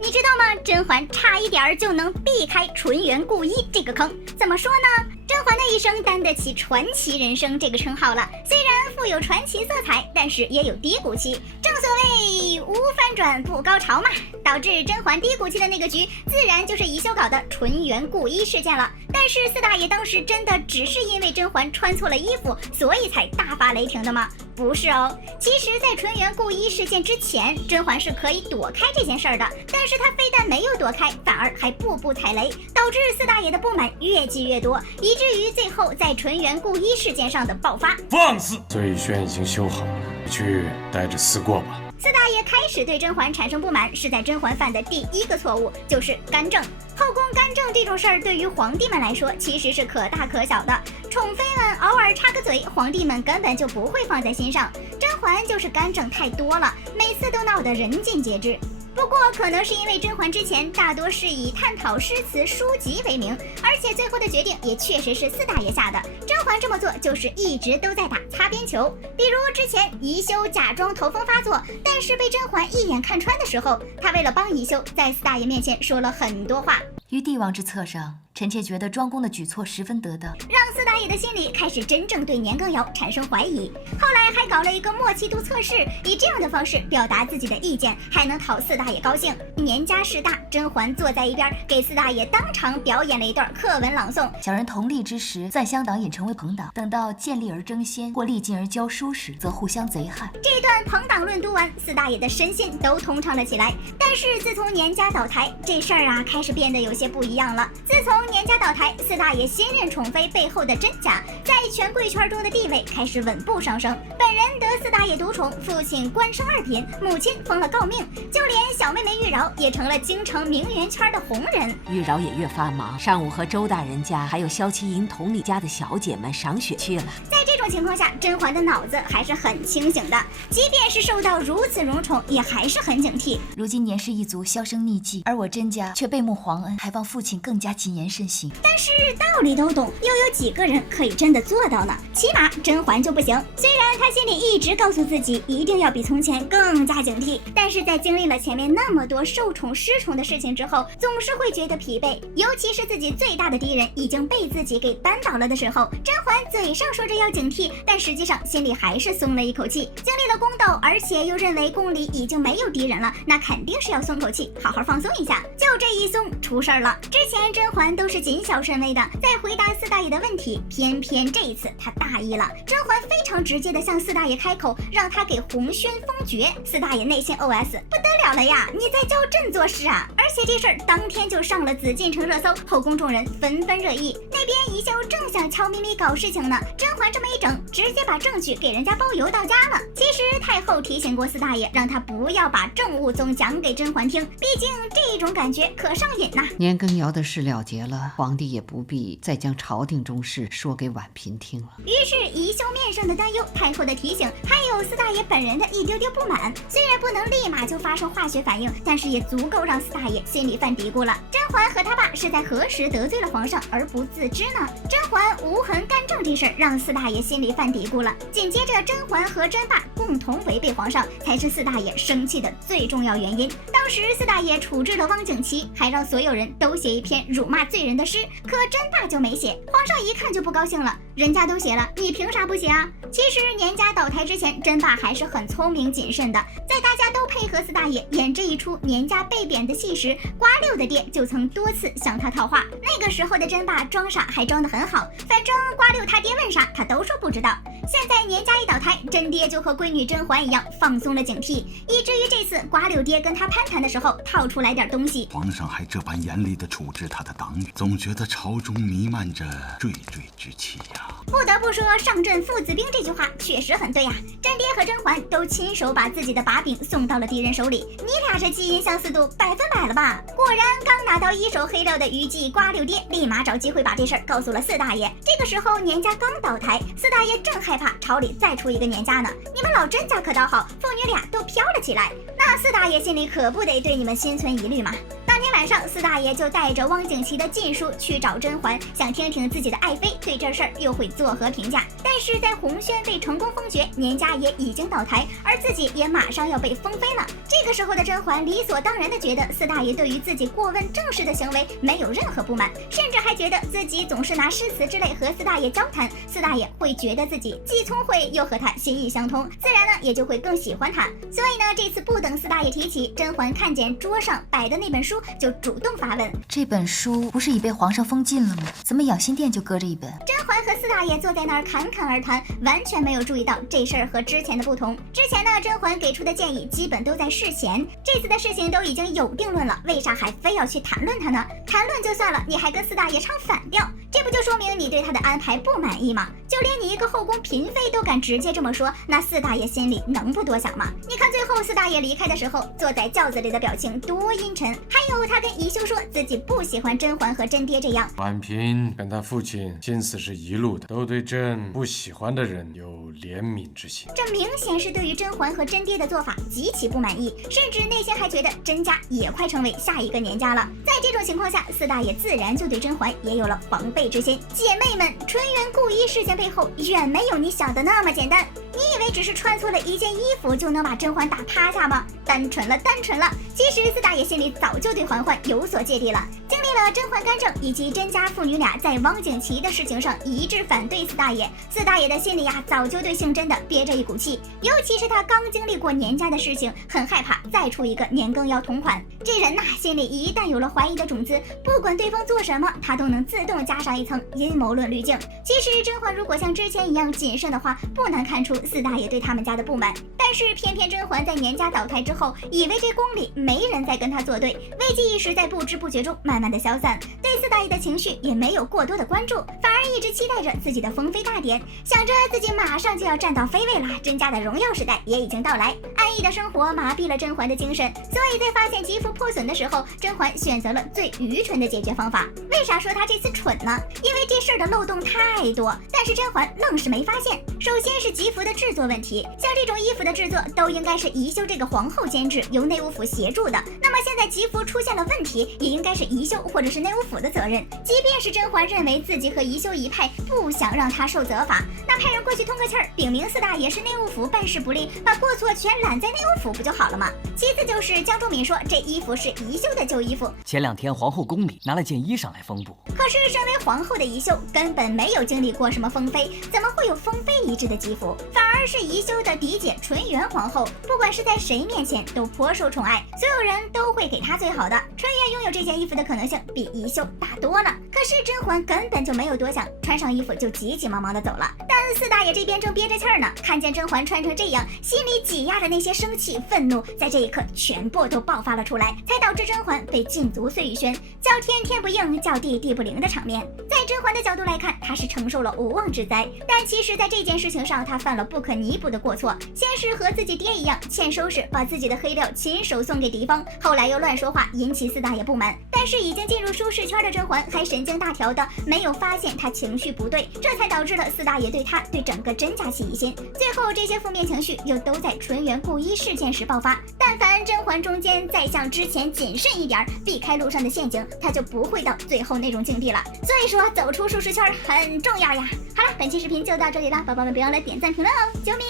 你知道吗？甄嬛差一点就能避开纯元顾一这个坑。怎么说呢？甄嬛的一生担得起传奇人生这个称号了。虽然富有传奇色彩，但是也有低谷期。正所谓无翻转不高潮嘛，导致甄嬛低谷期的那个局，自然就是宜修搞的纯元顾一事件了。但是四大爷当时真的只是因为甄嬛穿错了衣服，所以才大发雷霆的吗？不是哦，其实，在纯元顾一事件之前，甄嬛是可以躲开这件事儿的，但是她非但没有躲开，反而还步步踩雷，导致四大爷的不满越积越多，以至于最后在纯元顾一事件上的爆发。放肆！醉轩已经修好了，你去带着思过吧。四大爷开始对甄嬛产生不满，是在甄嬛犯的第一个错误，就是干政。后宫干政这种事儿，对于皇帝们来说其实是可大可小的，宠妃们偶尔插个嘴，皇帝们根本就不会放在心上。甄嬛就是干政太多了，每次都闹得人尽皆知。不过可能是因为甄嬛之前大多是以探讨诗词书籍为名，而且最后的决定也确实是四大爷下的。甄嬛这么做就是一直都在打擦边球，比如之前宜修假装头风发作，但是被甄嬛一眼看穿的时候，她为了帮宜修，在四大爷面前说了很多话。于帝王之策上，臣妾觉得庄公的举措十分得当，让四大爷的心里开始真正对年羹尧产生怀疑。后来还搞了一个默契度测试，以这样的方式表达自己的意见，还能讨四大爷高兴。年家势大，甄嬛坐在一边，给四大爷当场表演了一段课文朗诵。小人同立之时，暂相党引成为朋党，等到建立而争先，或历尽而教书时，则互相贼害。这段朋党论读完，四大爷的身心都通畅了起来。但是自从年家倒台，这事儿啊开始变得有些不一样了。自从年家倒台，四大爷新任宠妃背后的甄家在权贵圈中的地位开始稳步上升。本人得四大爷独宠，父亲官升二品，母亲封了诰命，就连小妹妹玉娆也成了京城名媛圈的红人。玉娆也越发忙，上午和周大人家还有萧齐营同里家的小姐们赏雪去了。在这种情况下，甄嬛的脑子还是很清醒的，即便是受到如此荣宠，也还是很警惕。如今年氏一族销声匿迹，而我甄家却背慕皇恩，还望父亲更加谨言慎行。但是道理都懂，又有几个人可以真的做到呢？起码甄嬛就不行。虽然她心里一直告诉自己一定要比从前更加警惕，但是在经历了前面那么多受宠失宠的事情之后，总是会觉得疲惫。尤其是自己最大的敌人已经被自己给扳倒了的时候，甄嬛嘴上说着要警惕，但实际上心里还是松了一口气。经历了宫斗，而且又认为宫里已经没有敌人了，那肯定是要松口气，好好放松一下。就这一松，出事儿了。之前甄嬛都是谨小慎微的，在回答四大爷的问题，偏偏这一次她大意了。甄嬛非常直接的向四大爷开口，让他给洪轩封爵。四大爷内心 OS： 不得了了呀，你在教朕做事啊！而且这事儿当天就上了紫禁城热搜，后宫众人纷纷热议。那边宜修正想悄咪咪搞事情呢，甄嬛这么一整，直接把证据给人家包邮到家了。其实太后提醒过四大爷，让他不要把政务总讲给甄嬛听，毕竟这种感觉可上瘾呐。年羹尧的事了结了，皇帝也不必再将朝廷中事说给婉嫔听了。于是宜修面上的担忧，太后的提醒，还有四大爷本人的一丢丢不满，虽然不能立马就发生化学反应，但是也足够让四大爷心里犯嘀咕了。甄嬛和他爸是在何时得罪了皇上而不自知呢？甄嬛无痕干政这事儿让四大爷心里犯嘀咕了。紧接着甄嬛和甄爸共同违背皇上，才是四大爷生气的最重要原因。当时四大爷处置了汪景祺，还让所有人都写一篇辱骂罪人的诗，可甄爸就没写。皇上一看就不高兴了，人家都写了，你凭啥不写啊？其实年家倒台之前，甄爸还是很聪明谨慎的，在大家都配合四大爷演这一出年家被贬的戏时，瓜六的爹就曾多次向他套话。那个时候的甄爸装傻还装得很好，反正瓜六他爹问啥他都说不知道。现在年家一倒台，甄爹就和闺女甄嬛一样放松了警惕，以至于这次瓜六爹跟他攀谈的时候套出来点东西。皇上还这般严厉地处置他的党羽，总觉得朝中弥漫着惴惴之气呀。不得不说，上阵父子兵这句话确实很对呀。甄爹和甄嬛都亲手把自己的把柄送到了敌人手里，你俩这基因相似度100%了吧？果然，刚拿到一手黑料的虞姬瓜六爹立马找机会把这事儿告诉了四大爷。这个时候年家刚倒台，四大爷正害怕朝里再出一个年家呢。你们老甄家可倒好，父女俩都飘了起来，那四大爷心里可不得对你们心存疑虑吗？当年天晚上，四大爷就带着汪景祺的禁书去找甄嬛，想听听自己的爱妃对这事儿又会作何评价。但是在红轩被成功封爵，年家也已经倒台，而自己也马上要被封妃了。这个时候的甄嬛理所当然的觉得四大爷对于自己过问政事的行为没有任何不满，甚至还觉得自己总是拿诗词之类和四大爷交谈，四大爷会觉得自己既聪慧又和他心意相通，自然呢也就会更喜欢他。所以呢，这次不等四大爷提起，甄嬛看见桌上摆的那本书，就主动发问：这本书不是已被皇上封禁了吗？怎么养心殿就搁着一本？甄嬛和四大爷坐在那儿侃侃而谈，完全没有注意到这事儿和之前的不同。之前呢，甄嬛给出的建议基本都在事前，这次的事情都已经有定论了，为啥还非要去谈论它呢？谈论就算了，你还跟四大爷唱反调，这不就说明你对他的安排不满意吗？就连你一个后宫嫔妃都敢直接这么说，那四大爷心里能不多想吗？你看最后四大爷离开的时候，坐在轿子里的表情多阴沉，还有他跟宜修说自己不喜欢甄嬛和甄爹这样。婉嫔跟他父亲心思是一路的，都对朕不喜欢的人有怜悯之心。这明显是对于甄嬛和甄爹的做法极其不满意，甚至内心还觉得甄家也快成为下一个年家了。在这种情况下，四大爷自然就对甄嬛也有了防备之心。姐妹们，纯元故衣事件背后远没有你想的那么简单。你以为只是穿错了一件衣服就能把甄嬛打趴下吗？单纯了，单纯了。其实四大爷心里早就对嬛嬛有所芥蒂了。经历了甄嬛干政以及甄家父女俩在汪景祺的事情上一致反对四大爷，四大爷的心里呀早就对姓甄的憋着一股气，尤其是他刚经历过年家的事情，很害怕再出一个年羹尧同款。这人呐，心里一旦有了怀疑的种子，不管对方做什么，他都能自动加上一层阴谋论滤镜。其实甄嬛如果像之前一样谨慎的话，不难看出四大爷对他们家的不满。但是偏偏甄嬛在年家倒台之后，以为这宫里没人再跟他作对，危机意识在不知不觉中慢慢的消散，对四大爷的情绪也没有过多的关注，反而一直期待着自己的封妃大典，想着自己马上就要站到妃位了，甄家的荣耀时代也已经到来。安逸的生活麻痹了甄嬛的精神，所以在发现吉服破损的时候，甄嬛选择了最愚蠢的解决方法。为啥说她这次蠢呢？因为这事儿的漏洞太多，但是甄嬛愣是没发现。首先是吉服的制作问题，像这种衣服的制作都应该是宜修这个皇后监制，由内务府协助的。那么现在吉服出现了问题，也应该是宜修或者是内务府的责任。即便是甄嬛认为自己和宜修一派，不想让他受责罚，那派人过去通个气儿，禀明四大爷是内务府办事不力，把过错全揽在内务府不就好了吗？其次就是江忠敏说这衣服是宜修的旧衣服，前2天皇后宫里拿了件衣裳来缝补。可是身为皇后的宜修根本没有经历过什么封妃，怎么会有封妃一制的吉服？反而是宜修的嫡姐纯元皇后，不管是在谁面前都颇受宠爱，所有人都会给她最好的。纯元拥有这件衣服的可能性比宜修大多了。可是甄嬛根本就没有多想，穿上衣服就急急忙忙的走了。但四大爷这边正憋着气儿呢，看见甄嬛穿成这样，心里挤压的那些生气愤怒，在这一刻全部都爆发了出来，才导致甄嬛被禁足碎玉轩，叫天天不应，叫地地不灵的场面。在甄嬛的角度来看，她是承受了无妄之灾，但其实在这件事情上，她犯了不可弥补的过错。先是和自己爹一样欠收拾，把自己的黑料亲手送给敌方，后来又乱说话，引起四大爷不满。但是已经进入舒适圈的甄嬛还神经大条的没有发现他情绪不对，这才导致了四大爷对他对整个甄家起疑心。最后这些负面情绪又都在纯元故衣事件时爆发。但凡甄嬛中间再像之前谨慎一点，避开路上的陷阱，他就不会到最后那种境地了。所以说走出舒适圈很重要呀。好了，本期视频就到这里了，宝宝们别忘了点赞评论哦，啾咪。